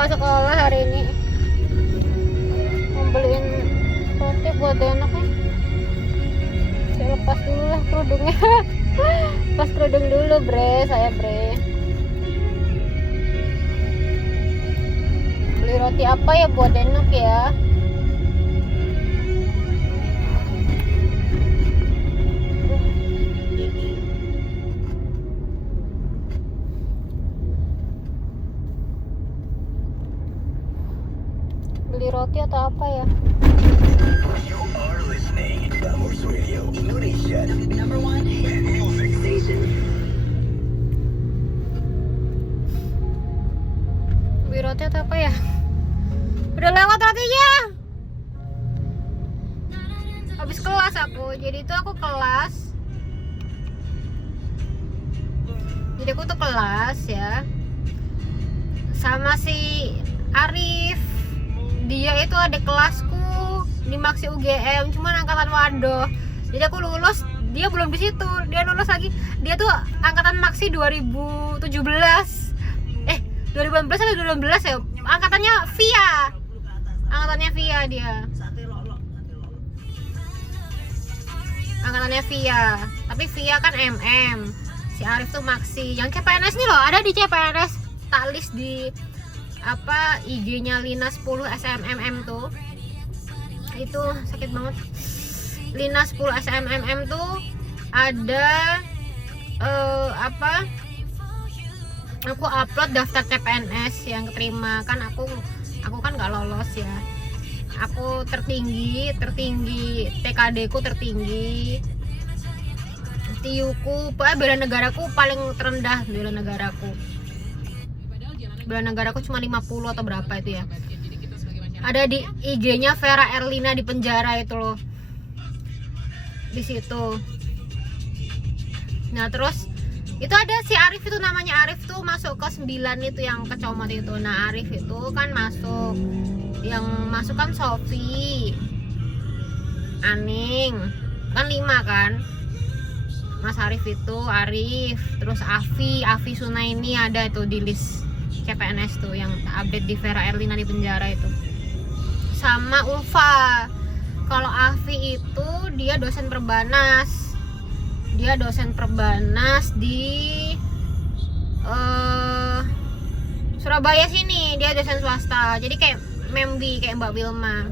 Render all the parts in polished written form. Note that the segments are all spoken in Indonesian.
nggak sekolah hari ini. Mau beliin roti buat anak ya. Saya lepas dulu lah kerudungnya. Pas kerudung dulu bre, saya bre. Beli roti apa ya buat anak ya? Beli roti atau apa ya? You are listening Prambors Radio Indonesia, #1 hit music station. Beli roti atau apa ya? Udah lewat rotinya. Habis kelas aku. Jadi itu aku kelas. Jadi aku tuh kelas ya. Sama si Arif. Dia itu adik kelasku di Maksi UGM, cuman angkatan Wadoh. Jadi aku lulus, dia belum di situ. Dia lulus lagi. Dia tuh angkatan Maksi 2017. 2018 atau 2019 ya? Angkatannya Via. Angkatannya Via dia. Angkatannya Via. Tapi Via kan MM. Si Arif tuh Maksi. Yang CPNS nih loh, ada di CPNS. Tak list di apa IG-nya Lina 10 SMMM tuh. Itu sakit banget. Lina 10 SMMM tuh ada apa? Aku upload daftar CPNS yang keterima. Kan aku kan nggak lolos ya. Aku tertinggi TKD ku tertinggi. TIU-ku, bela negaraku paling terendah. Bela negaraku cuma 50 atau berapa itu ya. Ada di IG-nya Vera Erlina di penjara itu loh. Di situ. Nah, terus itu ada si Arif itu, namanya Arif tuh masuk ke 9 itu yang kecomot itu. Nah, Arif itu kan masuk. Yang masuk kan Sofi, Aning. Kan 5 kan. Mas Arif itu, Arif, terus Afi Sunaini ada itu di list CPNS tuh yang update di Vera Erlina di penjara itu. Sama Ulfa. Kalau Afi itu dia dosen perbanas. Dia dosen perbanas di Surabaya sini. Dia dosen swasta. Jadi kayak Membi, kayak Mbak Wilma.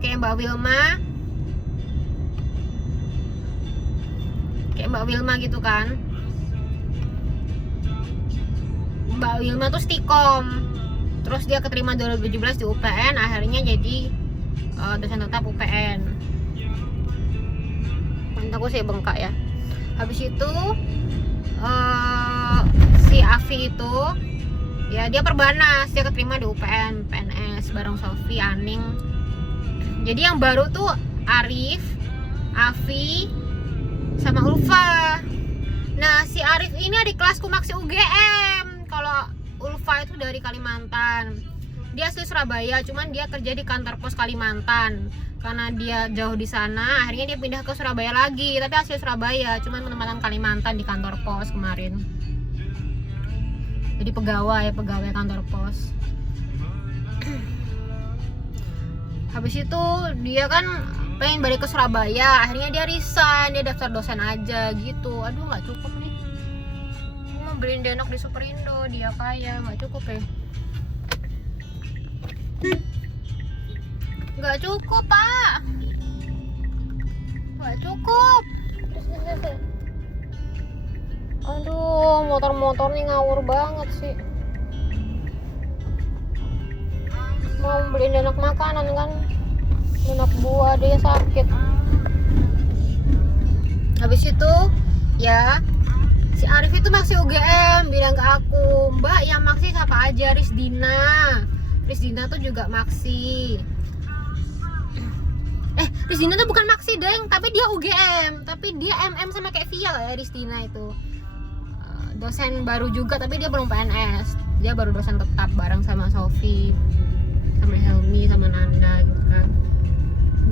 Kayak Mbak Wilma gitu kan. Mbak Wilma tuh Stikom. Terus dia keterima 2017 di UPN, akhirnya jadi dosen tetap UPN. Mantap sih bengkak ya. Habis itu si Afi itu ya dia perbanas, dia keterima di UPN PNS bareng Sofi, Aning. Jadi yang baru tuh Arif, Afi, sama Ulfa. Nah, si Arif ini adik kelasku Maksi UGM. Kalau Ulfa itu dari Kalimantan. Dia asli Surabaya, cuman dia kerja di kantor pos Kalimantan. Karena dia jauh di sana, akhirnya dia pindah ke Surabaya lagi. Tapi asli Surabaya, cuman penempatan Kalimantan di kantor pos kemarin. Jadi pegawai kantor pos. Habis itu dia kan pengen balik ke Surabaya, akhirnya dia resign, dia daftar dosen aja gitu. Aduh, nggak cukup nih. Aku mau beliin denok di Superindo, dia kaya, nggak cukup ya. Nggak cukup pak, nggak cukup. Aduh, motor-motor nih ngawur banget sih. Mau beliin denok makanan kan, denok buah, dia sakit. Habis itu ya si Arif itu Maksi UGM bilang ke aku, Mbak yang Maksi siapa aja? Risdina tuh juga Maksi. Risdina tuh bukan Maksi deng, tapi dia UGM, tapi dia MM sama kayak Via lah ya. Risdina itu dosen baru juga, tapi dia belum PNS. Dia baru dosen tetap bareng sama Sofi, sama Helmi, sama Nanda gitu kan.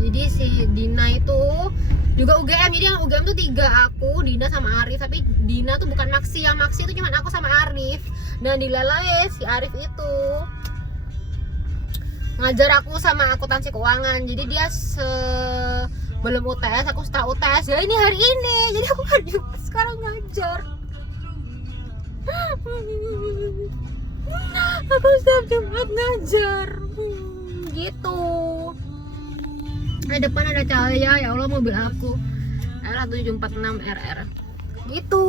Jadi si Dina itu juga UGM. Jadi yang UGM tuh 3, aku, Dina sama Arif. Tapi Dina tuh bukan Maksi, yang Maksi itu cuma aku sama Arif. Nah dilalai si Arif itu ngajar aku sama akuntansi keuangan. Jadi dia belum UTS, aku setelah UTS. Ya ini hari ini. Jadi aku hari Jumat sekarang ngajar. Aku setiap Jumat ngajar. Gitu. Di depan ada cahaya, ya Allah mobil aku RA746 RR. Gitu.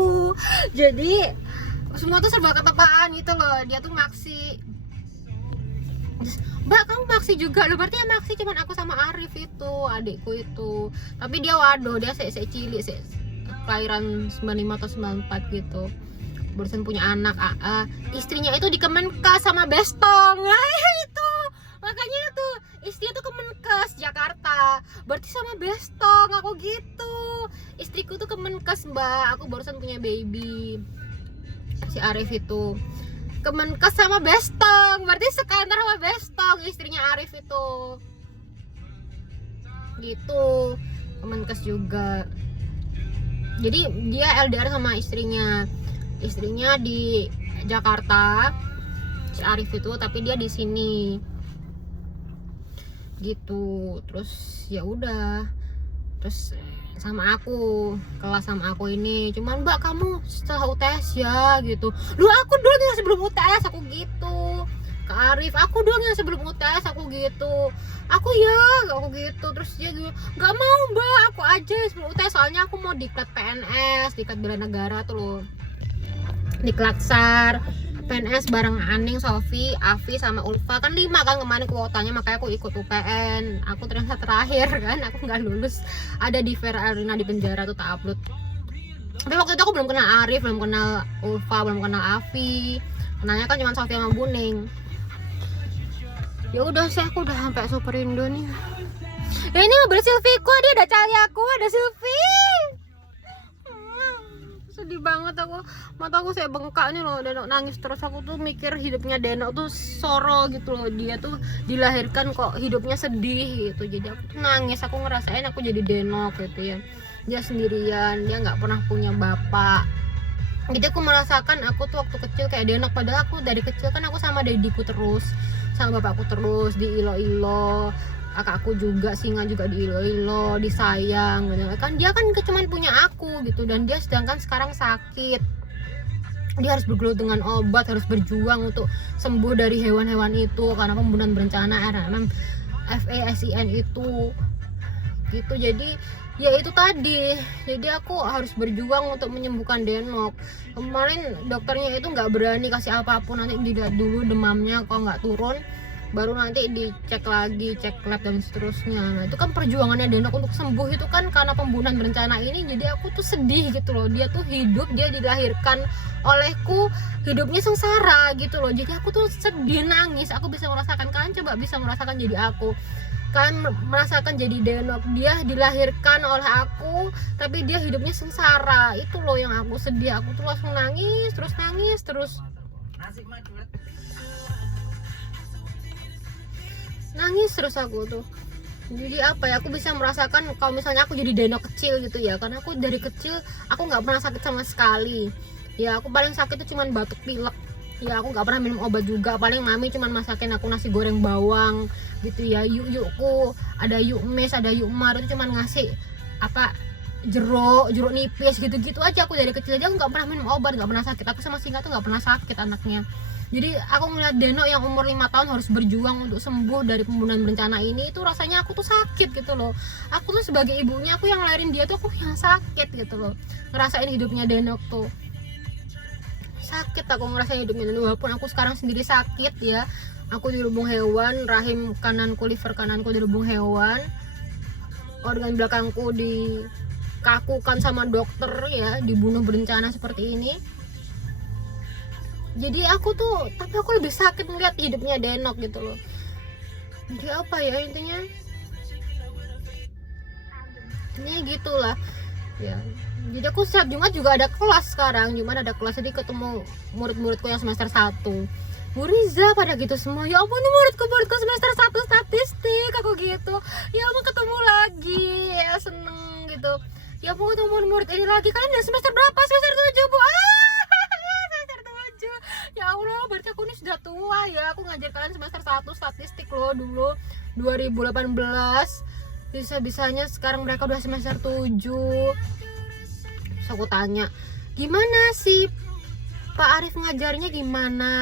Jadi semua tuh serba ketepaan gitu loh. Dia tuh maksi. Mbak kamu maksi juga loh, berarti yang maksi cuman aku sama Arif itu, adikku itu. Tapi dia waduh, dia cilik, kelahiran 95 atau 94 gitu. Barusan punya anak AA. Istrinya itu di Kemenkes sama Bestong. Nah itu, makanya tuh istrinya tuh Kemenkes Jakarta, berarti sama Bestong aku gitu. Istriku tuh Kemenkes mbak, aku barusan punya baby. Si Arif itu Kemenkes sama Bestong, berarti sekantor sama Bestong istrinya Arif itu. Gitu, Kemenkes juga. Jadi dia LDR sama istrinya di Jakarta, si Arif itu, tapi dia di sini. Gitu. Terus ya udah. Terus sama aku, kelas sama aku ini. Cuman mbak kamu setelah UTS ya gitu. Lu aku doang yang sebelum UTS aku gitu. Ke Arif, aku doang yang sebelum UTS aku gitu. Aku gitu. Terus dia gitu, nggak mau mbak, aku aja sebelum UTS. Soalnya aku mau diklat PNS, diklat bela negara tuh loh. Diklat SAR PNS bareng Aning, Sofi, Afi sama Ulfa. Kan 5 kan kemarin kuotanya, makanya aku ikut UPN. Aku ternyata terakhir kan, aku nggak lulus. Ada di Vera Arena di penjara tuh tak upload. Tapi waktu itu aku belum kenal Arif, belum kenal Ulfa, belum kenal Afi. Kenalnya kan cuma Sofi sama Buning. Ya udah sih, aku udah sampai Superindo nih. Ya ini mobil Silviku, dia ada cahayaku, ada Silvi. Sedih banget aku, mata aku saya bengkak nih loh. Denok nangis terus. Aku tuh mikir hidupnya Denok tuh soro gitu loh. Dia tuh dilahirkan kok hidupnya sedih gitu. Jadi aku tuh nangis, aku ngerasain aku jadi Denok gitu ya. Dia sendirian, dia nggak pernah punya bapak. Jadi aku merasakan aku tuh waktu kecil kayak Denok. Padahal aku dari kecil kan aku sama dediku terus, sama bapakku terus, di ilo-ilo. Kakakku juga, Singa juga di ilo-ilo, disayang gitu. Kan dia kan cuman punya aku gitu, dan dia sedangkan sekarang sakit. Dia harus bergelut dengan obat, harus berjuang untuk sembuh dari hewan-hewan itu karena pembunuhan berencana RMM FASIN itu gitu. Jadi ya itu tadi, jadi aku harus berjuang untuk menyembuhkan Denok. Kemarin dokternya itu nggak berani kasih apapun, nanti dilihat dulu demamnya, kalau nggak turun baru nanti dicek lagi, cek lab dan seterusnya. Nah itu kan perjuangannya Denok untuk sembuh itu kan karena pembunuhan berencana ini. Jadi aku tuh sedih gitu loh, dia tuh hidup, dia dilahirkan olehku, hidupnya sengsara gitu loh. Jadi aku tuh sedih, nangis. Aku bisa merasakan, kalian coba bisa merasakan jadi aku, kalian merasakan jadi Denok, dia dilahirkan oleh aku tapi dia hidupnya sengsara. Itu loh yang aku sedih. Aku tuh langsung nangis terus nangis terus aku tuh. Jadi apa ya, aku bisa merasakan kalau misalnya aku jadi Denok kecil gitu ya, karena aku dari kecil aku nggak pernah sakit sama sekali ya. Aku paling sakit tuh cuman batuk pilek ya, aku nggak pernah minum obat juga. Paling mami cuman masakin aku nasi goreng bawang gitu ya. Yukku ada yuk mes, ada yuk mar, itu cuman ngasih apa jeruk nipis gitu-gitu aja. Aku dari kecil aja aku nggak pernah minum obat, nggak pernah sakit. Aku sama Singa tuh nggak pernah sakit anaknya. Jadi aku ngeliat Denok yang umur 5 tahun harus berjuang untuk sembuh dari pembunuhan berencana ini, itu rasanya aku tuh sakit gitu loh. Aku tuh sebagai ibunya, aku yang ngelahirin dia tuh aku yang sakit gitu loh. Ngerasain hidupnya Denok tuh sakit, aku ngerasain hidupnya Denok. Walaupun aku sekarang sendiri sakit ya, aku dirubung hewan, rahim kananku, liver kananku dirubung hewan, organ belakangku dikakukan sama dokter ya, dibunuh berencana seperti ini. Jadi aku tuh, tapi aku lebih sakit ngeliat hidupnya Denok gitu loh. Jadi apa ya intinya gitulah ya. Jadi aku setiap Jumat juga ada kelas sekarang. Jumat ada kelas, jadi ketemu murid-muridku yang semester 1. Bu Riza pada gitu semua. Ya ampun, ini muridku semester 1 statistik. Aku gitu, ya ampun ketemu lagi ya, seneng gitu. Ya ampun ketemu murid ini lagi. Kalian udah semester berapa? Semester 7 bu. Ya Allah, berarti aku ini sudah tua ya. Aku ngajar kalian semester 1 statistik loh dulu 2018. Bisa-bisanya sekarang mereka udah semester 7. Terus aku tanya, gimana sih Pak Arif ngajarnya gimana?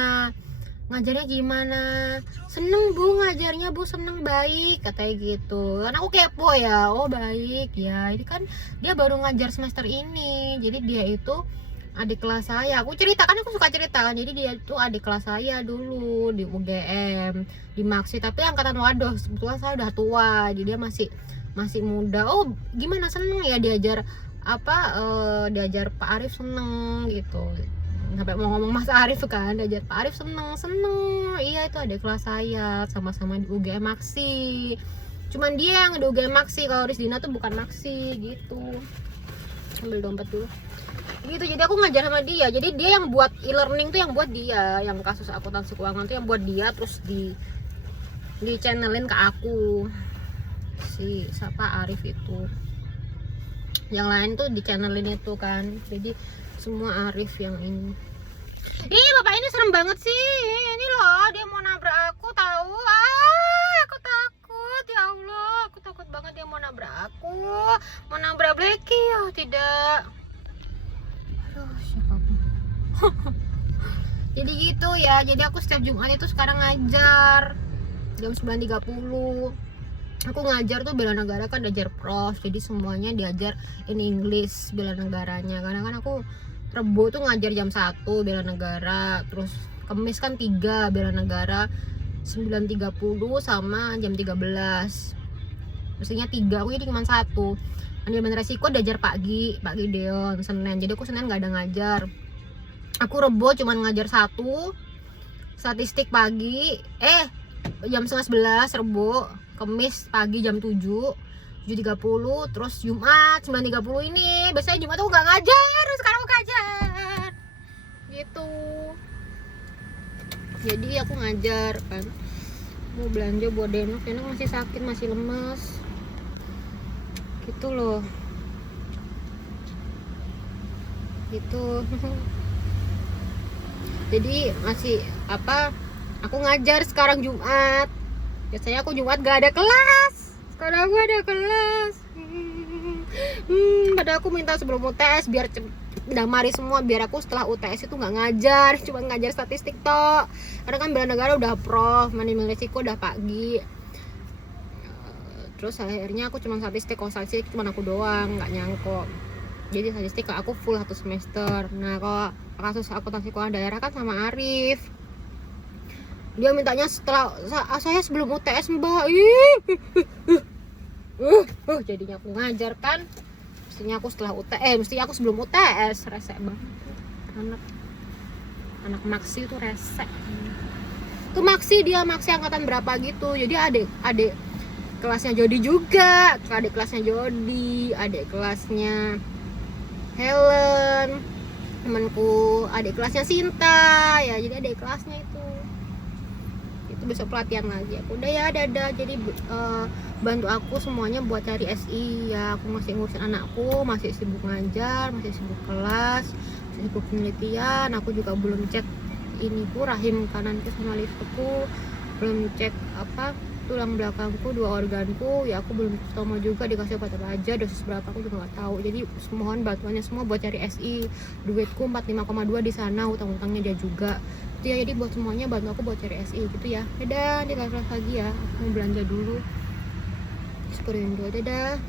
Ngajarnya gimana? Seneng Bu ngajarnya Bu, seneng, baik, katanya gitu. Karena aku kepo ya, oh baik ya. Ini kan dia baru ngajar semester ini. Jadi dia itu adik kelas saya. Aku cerita kan, aku suka cerita kan. Jadi dia itu adik kelas saya dulu di UGM, di Maksi. Tapi angkatan waduh, sebetulnya saya udah tua. Jadi dia masih muda. Oh gimana, seneng ya diajar diajar Pak Arif, seneng gitu. Sampai mau ngomong Mas Arif kan, diajar Pak Arif seneng. Iya itu adik kelas saya, sama-sama di UGM Maksi. Cuman dia yang di UGM Maksi, kalau Risdina tuh bukan Maksi gitu. Ambil dompet dulu. Gitu, jadi aku ngajar sama dia. Jadi dia yang buat e-learning tuh, yang buat dia, yang kasus akuntansi keuangan tuh yang buat dia, terus di channelin ke aku. Si siapa, Arif itu. Yang lain tuh di channelin itu kan. Jadi semua Arif yang ini. Ih bapak ini serem banget sih. Ini loh dia mau nabrak aku, tahu. Aku takut ya Allah. Aku takut banget dia mau nabrak aku. Mau nabrak Blacky. Oh tidak. Aduh siapa. Jadi gitu ya. Jadi aku setiap Jumat itu sekarang ngajar jam 9.30. Aku ngajar tuh bela negara kan, diajar prof. Jadi semuanya diajar in English bela negaranya. Karena kan aku Rebo tuh ngajar jam 1 bela negara, terus Kamis kan 3 bela negara, 9.30 sama jam 13. Mestinya 3, aku jadi cuma 1. Manajemen resiko diajar pagi Deon, Senin. Jadi aku Senin gak ada ngajar. Aku Rebo cuma ngajar 1. Statistik pagi, jam 10:30 Rebo. Kamis pagi jam 7.30, terus Jumat 9.30 ini. Biasanya Jumat aku gak ngajar, sekarang aku ngajar gitu. Jadi aku ngajar kan, mau belanja buat Denok masih sakit, masih lemas gitu loh, gitu. Jadi masih aku ngajar sekarang Jumat. Biasanya aku Jumat gak ada kelas, sekarang aku ada kelas. Padahal aku minta sebelum UTS biar damari semua, biar aku setelah UTS itu nggak ngajar, cuma ngajar statistik toh. Karena kan bela negara udah prof, manajemen risiko udah pagi. Terus akhirnya aku cuma statistik, kalau statistik cuma aku doang, nggak nyangkut. Jadi statistik aku full 1 semester. Nah kalau kasus akuntansi keuangan daerah kan sama Arif, dia mintanya setelah saya sebelum UTS mbak. Jadinya aku ngajar kan. Mestinya aku setelah UTS, mestinya aku sebelum UTS. Resek banget anak Maksi itu, resek. Tuh Maksi, dia Maksi angkatan berapa gitu. Jadi adik kelasnya Jody juga, adik kelasnya Jody, adik kelasnya Helen, temanku adik kelasnya Sinta ya. Jadi adik kelasnya itu besok pelatihan lagi. Aku udah ya, dadah. Jadi bantu aku semuanya buat cari SI ya. Aku masih ngurusin anakku, masih sibuk ngajar, masih sibuk kelas, masih sibuk penelitian. Aku juga belum cek iniku, rahim kananku sama liverku, belum cek tulang belakangku, 2 organku ya. Aku belum ketemu juga dikasih obat apa aja, dosis berapa aku juga nggak tahu. Jadi mohon bantuannya semua buat cari SI. Duitku 45,2 di sana, utang-utangnya dia juga ya. Jadi buat semuanya bantu aku buat cari SI gitu ya. Dadah, di kelas lagi ya. Aku mau belanja dulu. Superindo, dadah.